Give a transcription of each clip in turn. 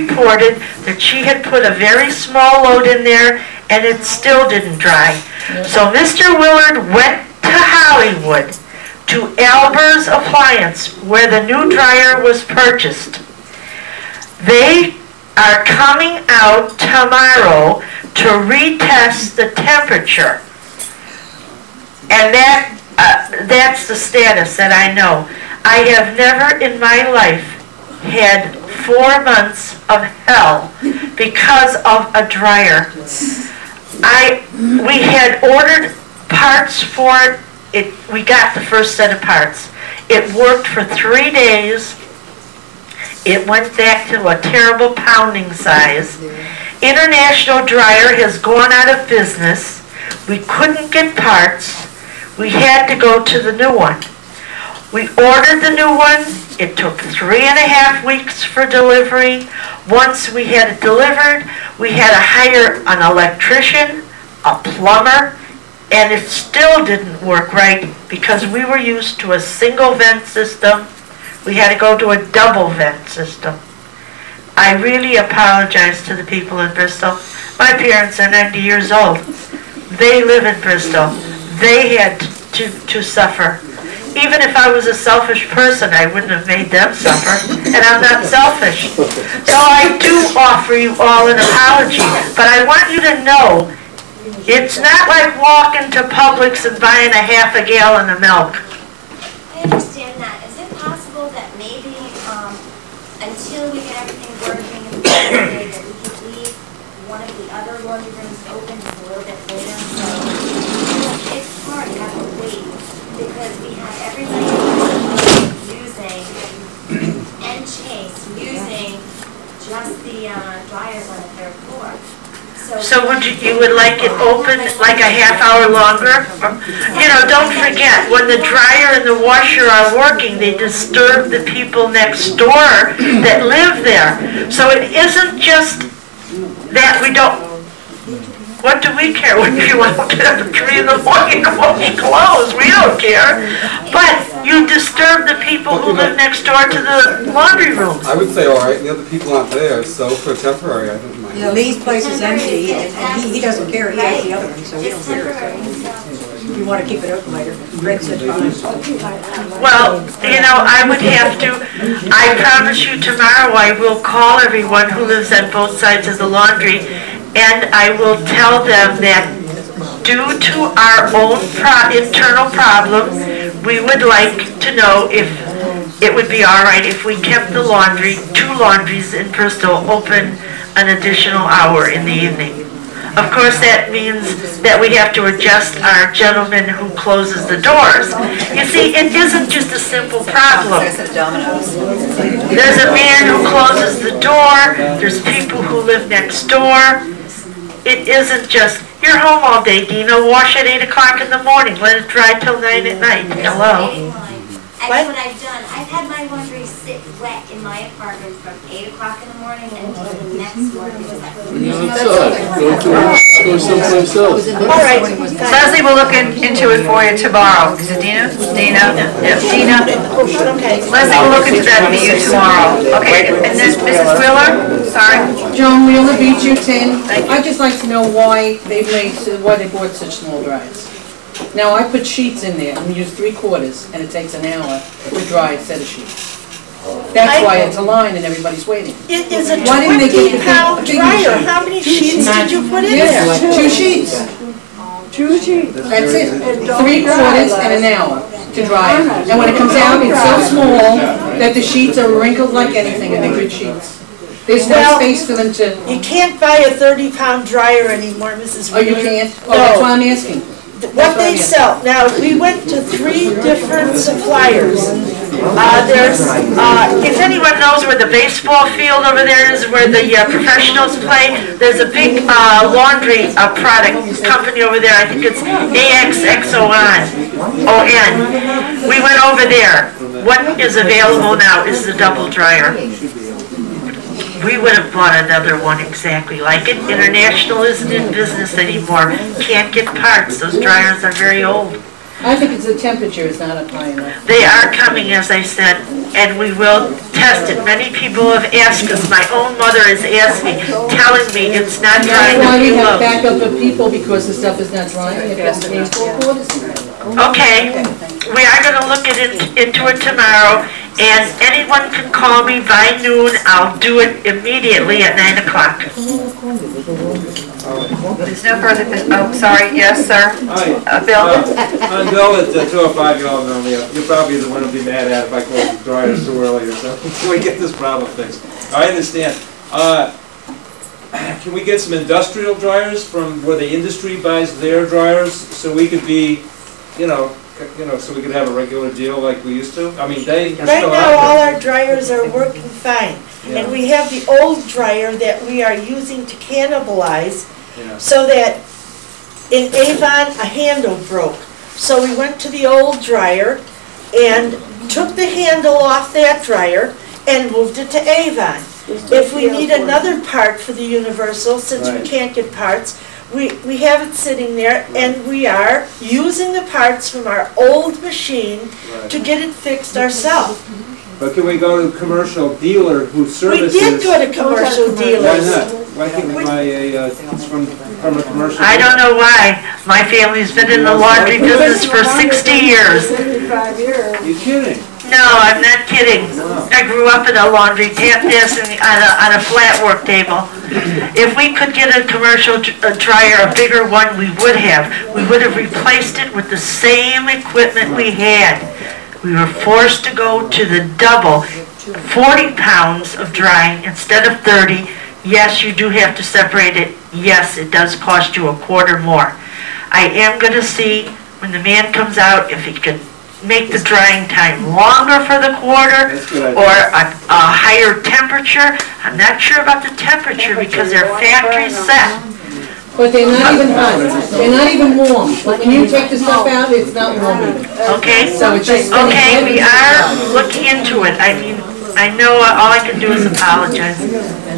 reported that she had put a very small load in there and it still didn't dry. So Mr. Willard went to Hollywood to Albers Appliance where the new dryer was purchased. They are coming out tomorrow to retest the temperature. And that's the status that I know. I have never in my life had 4 months of hell because of a dryer. We had ordered parts for it. We got the first set of parts. It worked for 3 days. It went back to a terrible pounding size. International Dryer has gone out of business. We couldn't get parts. We had to go to the new one. We ordered the new one. It took 3.5 weeks for delivery. Once we had it delivered, we had to hire an electrician, a plumber, and it still didn't work right because we were used to a single vent system. We had to go to a double vent system. I really apologize to the people in Bristol. My parents are 90 years old. They live in Bristol. They had to suffer. Even if I was a selfish person, I wouldn't have made them suffer, and I'm not selfish. So I do offer you all an apology, but I want you to know it's not like walking to Publix and buying a half a gallon of milk. I understand that. Is it possible that maybe until we get everything working in the way that we could leave one of the other laundry rooms open just a little bit later? So it's hard to have to wait because we have everybody using and Chase using just the dryers on the 3rd floor. So you would like it open like a half hour longer? You know, don't forget, when the dryer and the washer are working, they disturb the people next door that live there. So it isn't just that we don't, what do we care if you want to get up at 3 in the morning and won't be closed? We don't care. But you disturb the people who live next door to the laundry room. I would say all right, the other people aren't there, so for temporary, I don't mind. You know, Lee's place is empty, and he doesn't care, he has the other one, so he don't care. If you want to keep it open later, Greg said fine. Well, you know, I would have to, I promise you tomorrow I will call everyone who lives on both sides of the laundry, and I will tell them that due to our own internal problems, we would like to know if it would be all right if we kept the laundry, 2 laundries in Bristol, open an additional hour in the evening. Of course, that means that we have to adjust our gentleman who closes the doors. You see, it isn't just a simple problem. There's a man who closes the door. There's people who live next door. It isn't just, you're home all day, Dina, wash at 8 o'clock in the morning, let it dry till 9 at night. Hello? That's what I've done. I've had my laundry sit wet in my apartment from 8 o'clock in the morning until the next morning. Go someplace else. All right, Leslie will look into it for you tomorrow. Is it Dina? Dina? Yes, Dina? Okay. Leslie will look into that for you tomorrow. Okay, and then Mrs. Wheeler? Sorry. Joan Wheeler, BU10. I'd just like to know why they bought such small dryers. Now, I put sheets in there, and we use 3/4, and it takes an hour to dry a set of sheets. That's why it's a line and everybody's waiting. It is a 20-pound dryer. How many sheets did you put in there? 2 sheets. 2 sheets. That's it. 3/4 and an hour to dry it. And when it comes out, it's so small that the sheets are wrinkled like anything, and they're good sheets. There's no space for them to... You can't buy a 30-pound dryer anymore, Mrs. Oh, you can't? Oh, that's why I'm asking. What they sell. Now, we went to 3 different suppliers. If anyone knows where the baseball field over there is, where the professionals play, there's a big laundry product company over there. I think it's AXXON. We went over there. What is available now is the double dryer. We would have bought another one exactly like it. International isn't in business anymore. Can't get parts. Those dryers are very old. I think it's the temperature is not up high enough. They are coming, as I said, and we will tell test it. Many people have asked us, my own mother has asked me, telling me it's not drying That's why if we you have look. backup of people, because the stuff is not drying, it has to be in 4 quarters. Okay, we are gonna look into it tomorrow, and anyone can call me by noon. I'll do it immediately at 9 o'clock. There's no further, oh, sorry, yes, sir? Hi. Bill? I'm Bill at 205 Yellow Mill. You're probably the one who'll be mad at if I close the dryers too early or something. Can we get this problem fixed? I understand. Can we get some industrial dryers from where the industry buys their dryers, so we could be, so we could have a regular deal like we used to? I mean, they're Right still now, all out our dryers are working fine. there. And we have the old dryer that we are using to cannibalize, Yeah. so that in Avon, a handle broke. So we went to the old dryer and took the handle off that dryer and moved it to Avon. If we need another part for the Universal, since we Right. can't get parts, we have it sitting there, and we are using the parts from our old machine Right. to get it fixed ourselves. But can we go to a commercial dealer who We services? did go to commercial Why dealers. not? Why can't we buy from a commercial? I don't know why. My family's been in the laundry business for 60 years. You kidding? No, I'm not kidding. I grew up in a laundry, tap dancing on a flat work table. If we could get a commercial dryer, a bigger one, we would have. We would have replaced it with the same equipment we had. We were forced to go to the double, 40 pounds of drying instead of 30. Yes, you do have to separate it. Yes, it does cost you a quarter more. I am going to see when the man comes out if he can make the drying time longer for the quarter That's a good or idea. a higher temperature. I'm not sure about the temperature because they're factory set. But they're not even hot, they're not even warm. When you take the stuff out, it's not warm even. Okay? So it's just spinning. Okay, we are looking into it. I mean, I know all I can do is apologize.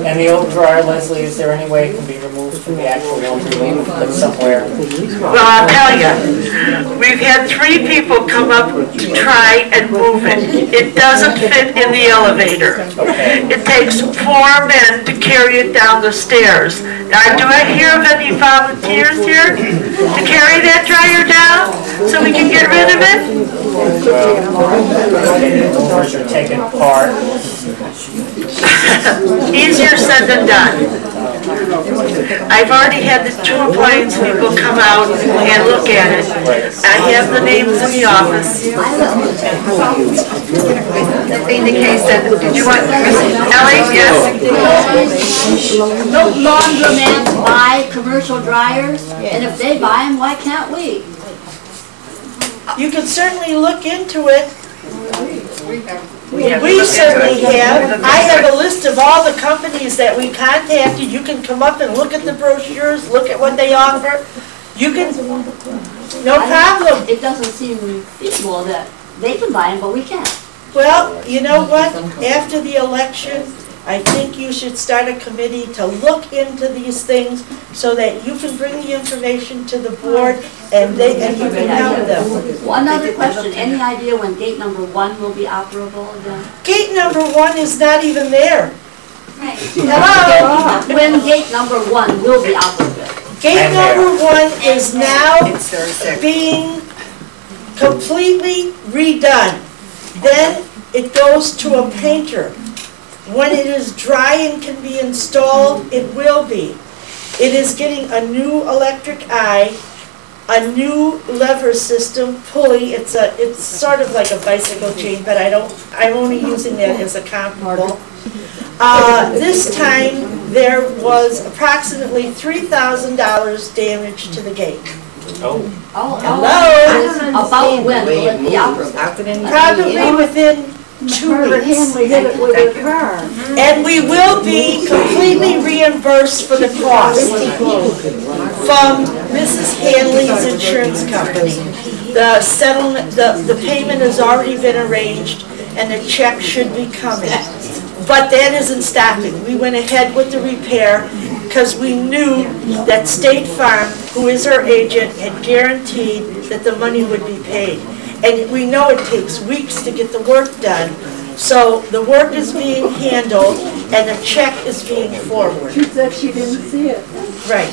And the old dryer, Leslie, is there any way it can be removed from the actual laundry room, put somewhere? Well, I'll tell you, we've had 3 people come up to try and move it. It doesn't fit in the elevator. It takes 4 men to carry it down the stairs. Now, do I hear of any volunteers here to carry that dryer down so we can get rid of it? Doors are taken apart. Easier said than done. I've already had the 2 appliance people come out and look at it. I have the names in the office. That being the case, then, did you want, Ellie, yes? No laundromats buy commercial dryers, and if they buy them, why can't we? You can certainly look into it. We have to We look into certainly it. have. I have a list of all the companies that we contacted. You can come up and look at the brochures, look at what they offer. You can, no problem. It doesn't seem feasible that they can buy them, but we can't. Well, you know what? After the election, I think you should start a committee to look into these things so that you can bring the information to the board and you can help them. One other question, any idea when gate number 1 will be operable again? Gate number 1 is not even there. Right. Hello? When gate number 1 will be operable? Gate number 1 is now It's 36. being completely redone. Then it goes to a painter. When it is dry and can be installed, it will be. It is getting a new electric eye, a new lever system, pulley. It's sort of like a bicycle chain, but I'm only using that as a comparable. This time, there was approximately $3,000 damage to the gate. Oh. Hello? About when will it be operable? Probably within 2 weeks. And we will be completely reimbursed for the cost from Mrs. Hanley's insurance company. The settlement, the payment has already been arranged and the check should be coming. But that isn't stopping. We went ahead with the repair because we knew that State Farm, who is our agent, had guaranteed that the money would be paid. And we know it takes weeks to get the work done. So the work is being handled and a check is being forwarded. She said she didn't see it. Right.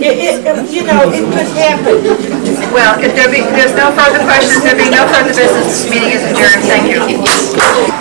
You know, it could happen. Well, if there's no further questions, there being no further business, this meeting is adjourned. Thank you.